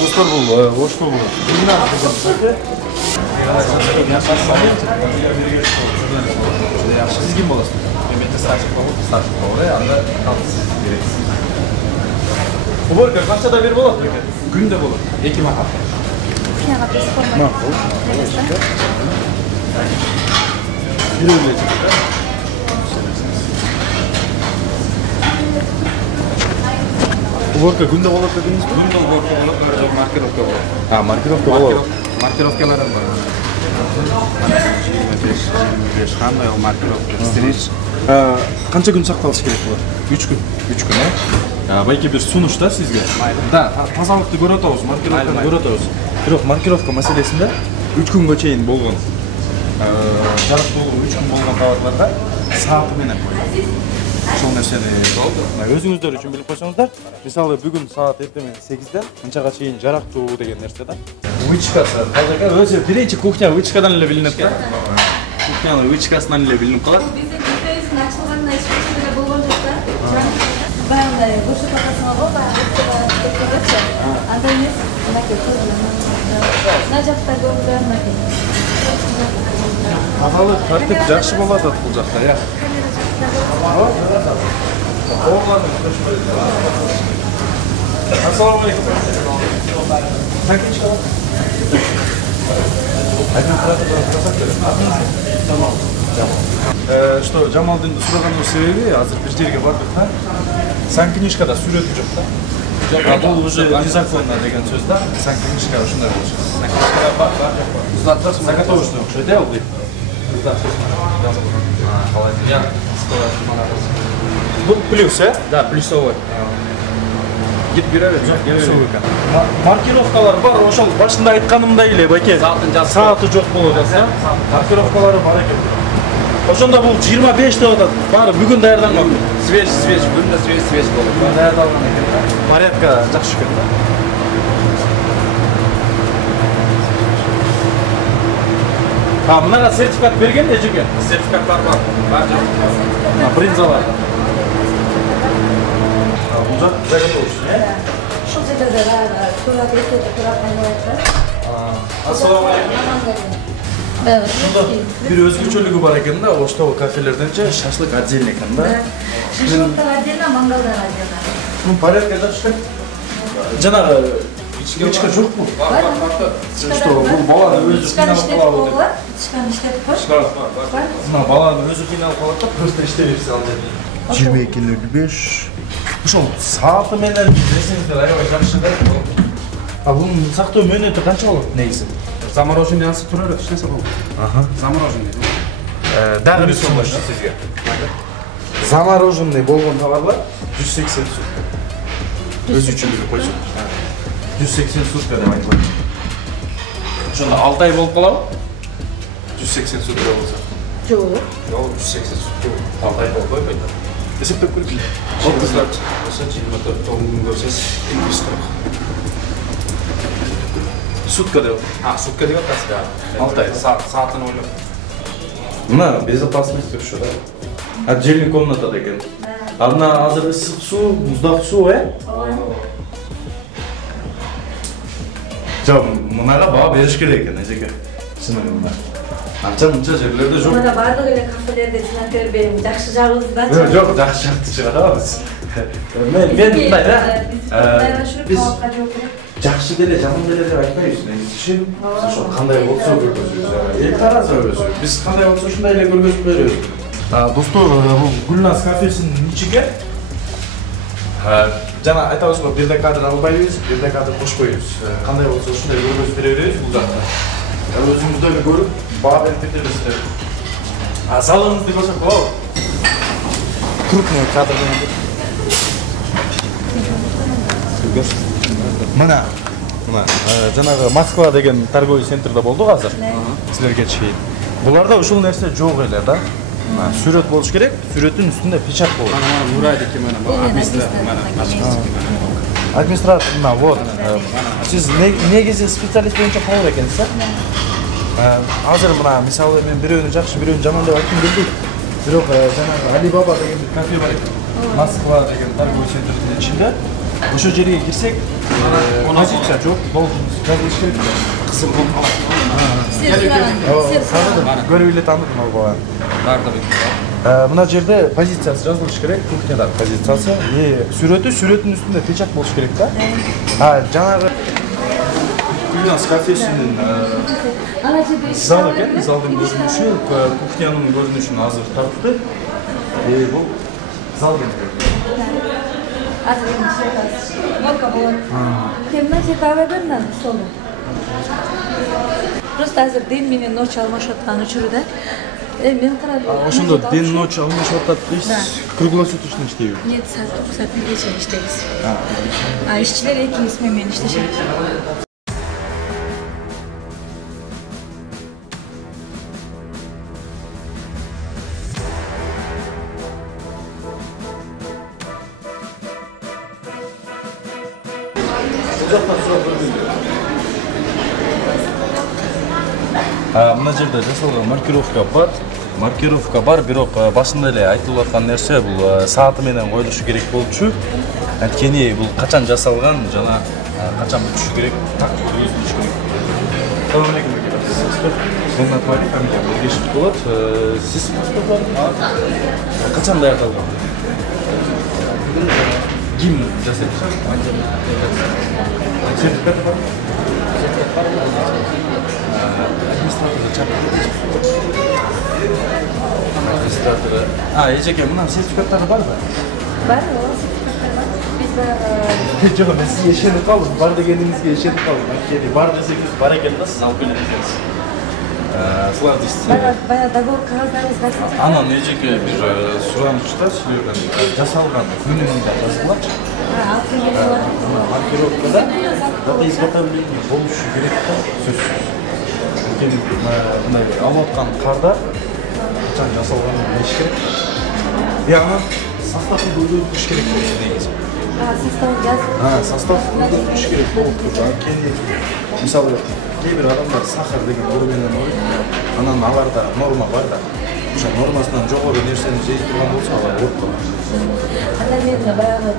Dostlar bu hoş bulduk. Siz kim bolasınız? Mehmet'e starçı oraya anda kalsın. Уборка қаншада бер болады екен? Күнде болады. 2 мақат. Мақұл. Bir öyle çıktı. Уборка günde болады dediniz mi? Günde уборка болады, bir markirovka болады. Ha, markirovka болады. Markirovkalar var. 25 qanday o markirovka istirish. Qancha kun saqlanishi kerak bular? 3 kun. 3 kun, balki bir sunishda sizga. Da, tozalikni ko'ratamiz, markirovkani ko'ratamiz. Biroq markirovka masalasida 3 kunga chayin bo'lgan. Жарык болуп 3 kun bo'lgan tovarlarda saati менен qo'yadi. Ошол нерсени өзүңүздөр үчүн билип койсоңуздар, мисалы бүгүн саат эртең 8ден канчага чейин жарактуу деген нерсе да. Вычкасы, тазака өзү биринчи кухня вычкадан эле билинет да. Кухнянын вычкасынан эле билинип калат. Биздин кухнябыздын ачылганына эч нерсе болгон жок да. Баягындай бошо пакасына болду, антда эмес, мынакей мына жакта көбүрөөк мынакей. Тазалык, тартип жакшы болот бул жакта, я. Assalamu alaikum. Что, Жамалдин сураганын себеби азыр бир жерге бардык да. Санкнижкада сүрөтү жок да. Бул уже незаконно деген сөз да. Санкнижка ушундай болчу. Санкнижкада бар. Заготовочный окшойт, да, ылдый. Бұл плюс, Да, плюсовой. Гит береді, плюсовый. Маркировкалар бар, ошол башында айтканымдай эле, баке. Сааты жок болот, маркировкалары бар экен. Ошондо бул 25 деп атат. Баары бүгүн даярданган. Свеж, бүгүндө свеж болот. Даярдалган экен да. Порядка жакшы экен да. Мынага сертификат берген эжеге? Сертификаттар бар. Бринзалар. Бул жак заготовочный, Ушул жерде турат эсептеп турат болот да. Ассаламу алейкум. Bir özgüçölüğü var eкен да, ошто кафелерденче шашлык отдельно экен да. Шашлыктар отдельно, мангалдар отдельно. Ну, порядка жакшы. Жанагы ичке жокпу? Бар. Что, бул баланы өзү кыйналып калат. Ичканы иштетип кош. Бар. Мына баланы өзү кыйналып калат да, просто иштей берсе ал жерде. 22:05. Ошол сааты менен нерсеңиздер аябай жакшы да. Бунун сактоо мөөнөтү канча болот негизи? Заморожениясы турар эчнесе болот. Замороженный. Дагы бир сумма сизге. Замороженный болгон товарлар 180 сутка. Өзү үчүн билип койсо. 180 сутка деп айтылат. Ошондо 6 ай болуп калабы? 180 сутка болсо. Жок. Жок, 180 сутка. 6 ай болуп койбойт. Эсептеп көргүлө. 30 саат болсо 24 күн көрсөз 240. Сутка деп. Сутка деп атасыз да. 6 ай. Саатын ойлоп. Мына безопасность деп шо да. Отдельный комната деген. Мына азыр ысык суу, муздак суу, Жок, мынага баа бериш керек экен, эжеке. Чынында. Анча-мынча жерлерде жок. Мына бардык эле кафелерде синантер берем, жакшы жагыбызда. Жок, жакшы жакты чыгарабыз. Мен мындай да. Биз жакшы деле, жаман деле деп айтпайбыз. Негизи ошо кандай болсо көргөзүбүз. Эл таразы өзү. Биз кандай болсо ушундай эле көргөзүп беребиз. Достор, бул Гүлназ кафесинин ичиге жана айтабызбы, бирде кадр албайбыз, бирде кадр кошпойбуз. Кандай болсо ушундай көргөзүп беребиз бул жакта. Өзүңүздөр көрүп, баа берип кетебиздер. Залыңызды көрсөк болобу? Крупный кадр менен. Мына жанагы Москва деген торговый центрде болдук азыр. Силерге чейин. Буларда ушул нерсе жок эле да. Сүрөт болуш керек, сүрөттүн үстүндө печат болот. Мурадики менен Административна, вот. Сиз негизи специалист боюнча повар экенсиз, азыр мына мисалы мен бирөөнү жакшы, бирөөнү жаман деп айткым келбейт. Бирок жанагы Алибаба деген бир кафе бар экен. Москва деген торговый центрдин ичинде. Ошол жерге кирсек, позиция жок, должность жазылыш керек. Кызым болуп калат. Көрүп эле таныдым ал баланы. Барды бит. Мына жерде позициясы жазылыш керек, кухняда позициясы. Сүрөтүнүн үстүндө печать болуш керек да. Жанагы Күйнас кафесинин зал экен, залдын көрүнүшү, кухнянын көрүнүшүн азыр тартты. Бул зал экен. Азыр волка болот. Кемнен кабе бернен столу. Просто азыр ден менен ночь алмашып аткан учурда. Мен карадым. Ошондо ден ночь алмашып атат дейсиз. Круглосуточный иштейби? Нет, саат 9-1-гече иштейбиз. Ишчилер экинчи сменмен иштешет. Мына жерде жасалган маркировка бар, бирок башында эле айтылып аткан нерсе бул сааты менен коюлушу керек болчу. Анткени бул качан жасалган жана качан бүтүшү керек, так өзүнүш керек. Салам алейкум. Мен Наталья, фамилия Бергешев болот. Сиз качан даярдалган? Ким жасайт? Сертификат бар? Администраторы. Эжеке, мына сертификаттары барбы? Бар, сертификаттар бар. Биз Жок, мен сизге ишенип калдым. Бар дегениңизге ишенип калдым. Анткени бар десеңиз бар экен да, сиз алып келет экенсиз. Силар дейсиз. баягы договор кагаздарыбызга Анан эжеке бир суранычта силерден жасалган күнүндө жазылачы. Маркировкада дата изготовления болушу керек да, сөзсүз. Анткени мындай алып аткан карда качан жасалганын билиш керек. Анан составын өзгөртүш керек болчу негизи. состав жазып. Состав өзгөртүш керек болуп тур. Анткени мисалы кээ бир адамдар сахар деген оо менен ойлойт. Анан аларда норма бар да. Ошо нормасынан жогору нерсени жей турган болсо алар ооп калат. Анда мен баягы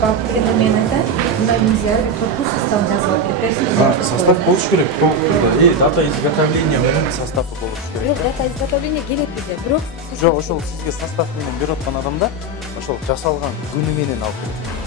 бак дегенде мен айтам, мындай нельзя, только состав жазылып кетет. Состав болуш керек, толук түрдө. Дата изготовления менен составы болуш керек. Жок, дата изготовления келет бизге, бирок Жок, ошол сизге состав менен берип аткан адамда ошол жасалган күнү менен алып келет.